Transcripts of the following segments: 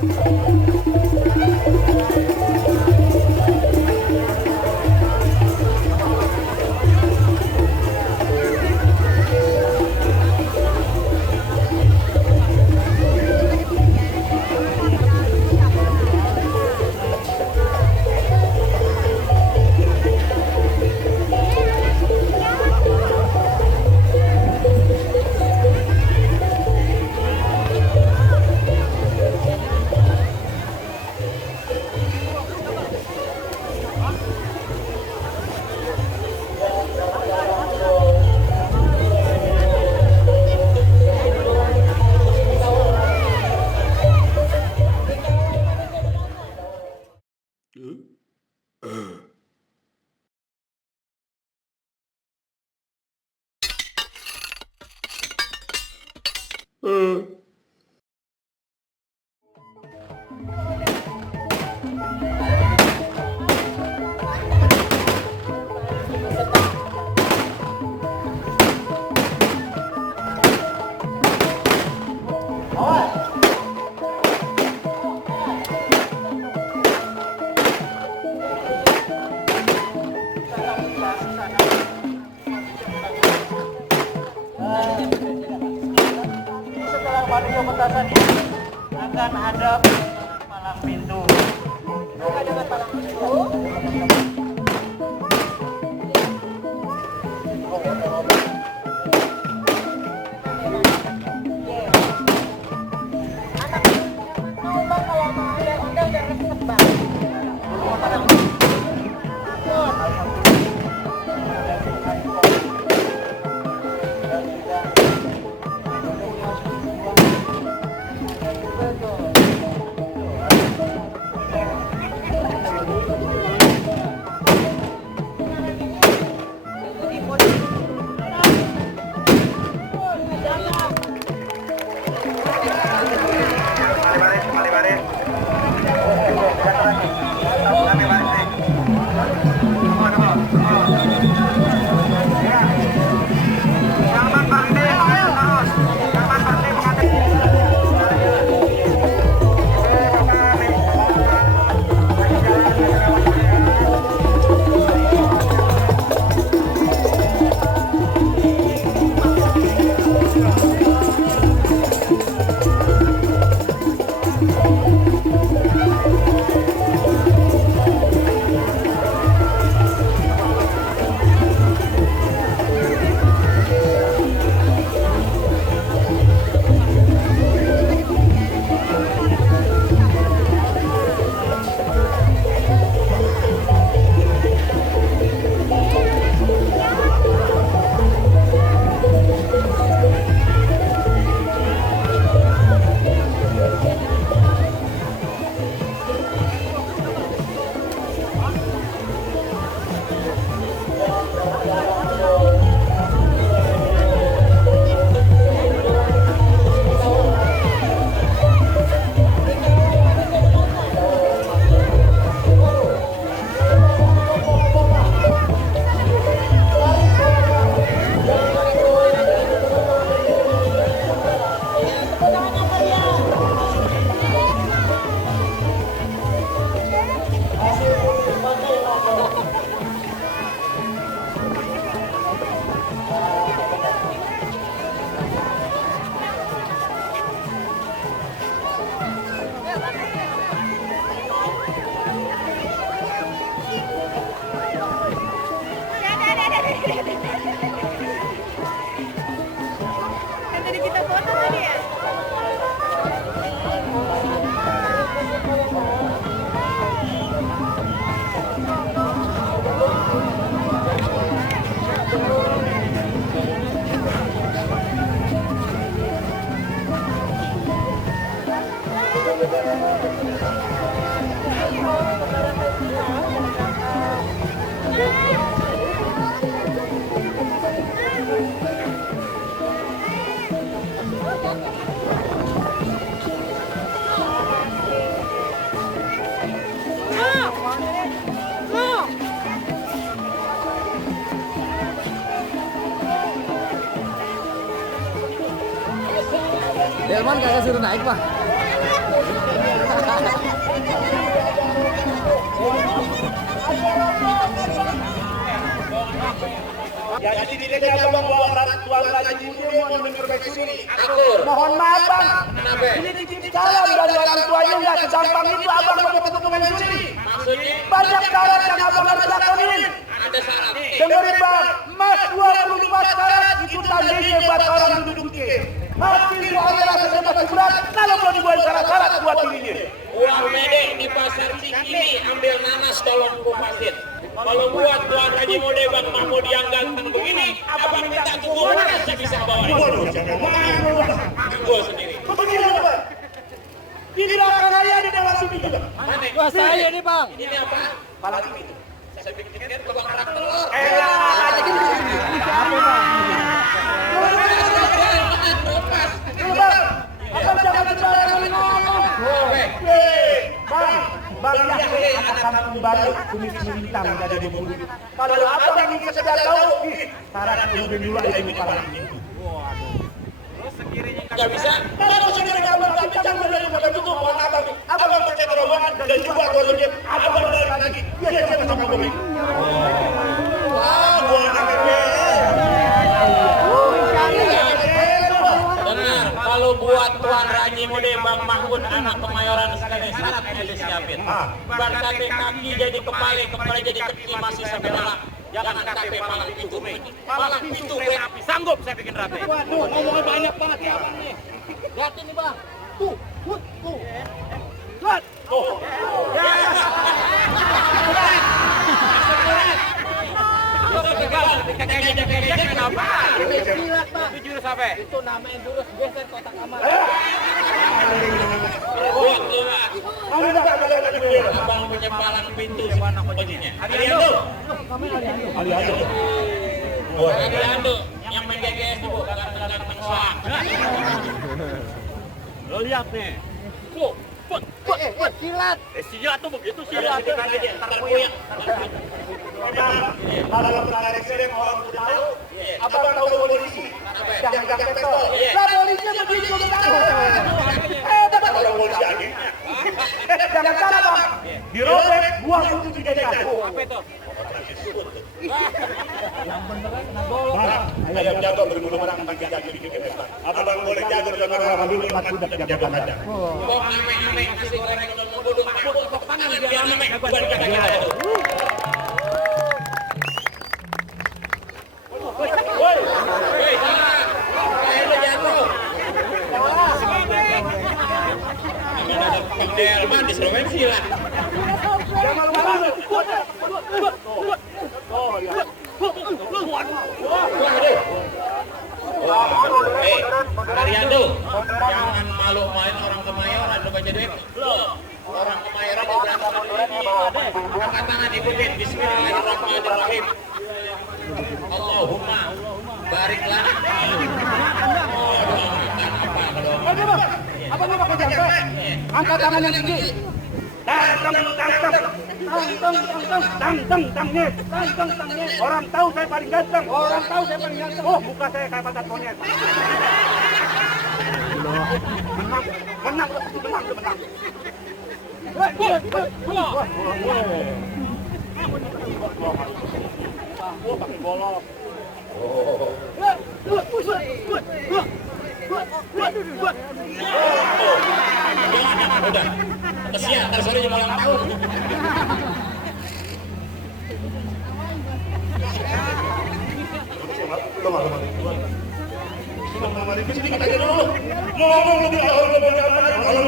Setelah menuju petasan ini akan ada palang pintu. Ada palang pintu. Kan tadi kita foto tadi ya? Delman kagak suruh naik, Pak. Jadi tidak abang bawa tuan Raji Muda mau memperbaiki sini. Akur. Mohon maaf bang. Kenapa? Ini titip salam dari orang tuanya nggak segampang itu abang mau ketemu dengan juri. Maksudnya Banyak syarat yang abang harus lakuin. ada syarat. Dengerin bang, mas 24 syarat itu tandingnya buat orang duduk ke. Hasil soalnya rasanya masih berat kalau mau dibuat syarat-syarat buat dirinya. Uang medek di pasar Cikini ambil nanas tolong kupasin. Kalau buat Tuan Haji Muda Bang Mahmud yang ganteng begini, abang minta kuku nanas saya bisa bawa. Waduh, jangan malu. Gue sendiri. Begini bang. Di belakang aja di dalam sini juga. Mana? Wah saya nih bang. Ini apa? Pala TV itu. Saya pikirkan lubang kerak telur. Aja gini. Dulu bang, abang jangan sembarangan ngomong. Bang Yahya akan kembali kumis melintang dari bumi. Kalau abang ingin sekedar tahu, syarat lebih dulu itu kepala. Gak bisa. Kalau saudara abang tak bisa dari mata cukup, mohon abang. Abang pakai terowongan dan juga keluarga abang balik lagi. Dia siapa sama bumi. Wah, gua Benar, kalau buat Tuan Raji Muda Bang Mahmud anak Kemayoran sekali syaratnya disiapin. Bar kaki jadi kepala jadi kaki masih sampai dalam. Jangan sampai palang pintu. Palang pintu rapi. Sanggup saya bikin rapi. Waduh ngomongnya banyak banget ya abang nih. Lihat ini bang. Tuh. Lihat. Kenapa? Silat bang. Itu jurus apa? Itu namanya jurus geser kotak amal. Buat abang punya palang pintu mana kuncinya? Ariando. Ariando yang main GGS itu ganteng soak. Lo lihat nih. Tuh. Silat. Silat tuh begitu silat. Kalau pelanggar ekstrem orang tahu, abang tahu polisi. Jangan pistol. Lah polisinya begitu tahu. Dapat orang polisi lagi. Jangan salah bang. Dirobek, buang itu tidak jatuh. Apa itu? Ayam jago berbulu orang bagi jago di kita. Abang boleh jago dengan orang dulu empat sudah jago aja. Kok ame-ame nasi goreng ngebuduk tepuk tangan biar ame bukan kata kita itu. Woi, salah. Kayak lo jatuh. Pendel manis lo main silat. Jangan malu-malu. Ariando, jangan malu main orang Kemayoran, lu baca duit. Orang Kemayoran di belakang ini. Angkat tangan ikutin. Bismillahirrahmanirrahim. Allahumma barik lana. Oke bang, apa lu pakai jampe? Angkat tangan yang tinggi. Tang. Orang tahu saya paling ganteng. Oh, muka saya kayak pantat monyet. Menang. Wah, pakai golok. Jangan, udah. Kesian, ntar sore jam ulang tahun. Sedikit aja dulu. Ngomong lebih jauh kalau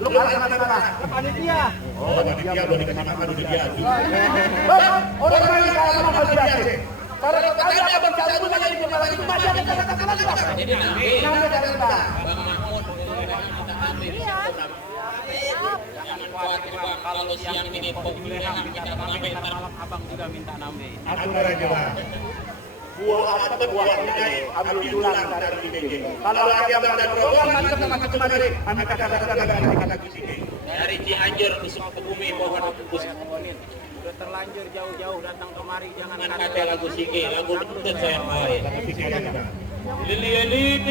lu mana? Panitia. Oh, panitia udah dikasih makan udah dia. Orang lain kalau mau kasih dia. Karena tadi apa cabut aja di kepala itu masih ada kata-kata lagi. Jadi nanti Namanya dari kita. Bang Mahmud kita ambil. Jangan khawatir Bang, kalau siang ini pokoknya kita ngambil ntar Abang juga minta nambe. Aturan aja Bang. Buahnya ambil tulang dari dinding. Kalau lagi abang dan rombongan masuk kemari, ambil kata-kata dari kusike. dari Cianjur ke Sukabumi pohon bus. Udah terlanjur jauh-jauh datang kemari jangan Kata lagu Sike, lagu dentut saya main. Lili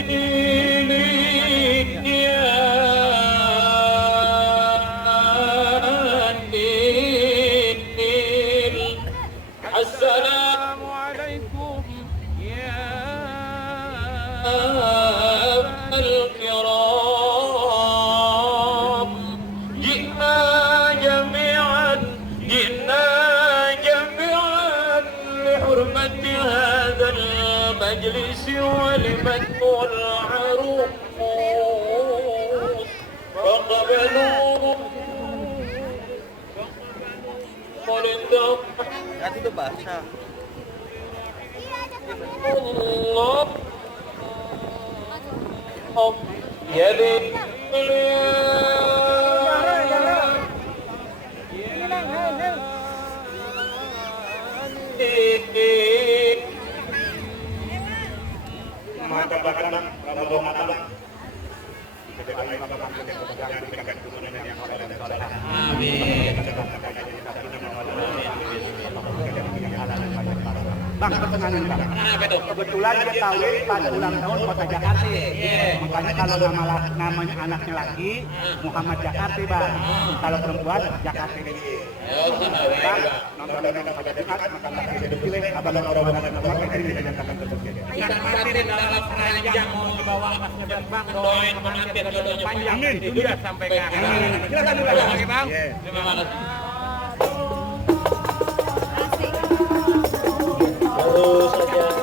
Tadi udah basah. Allah. Oh, jadi Bang, pertengahan Bang. apa itu? Kebetulan dia kawin pada ulang tahun Kota Jakarta. Makanya kalau namanya anaknya laki Muhammad Jakarta Bang. Kalau perempuan Jakarta. Bang, nonton pada Jumat makan lagi dipilih abang orang ini dinyatakan terbukti. Yang penting dalam keranjang mau dibawa masnya Bang, doain pengantin jodohnya panjang. Amin. Itu dia sampai ke akhir. Silakan dulu Bang. Terima kasih. Asik. Baru saja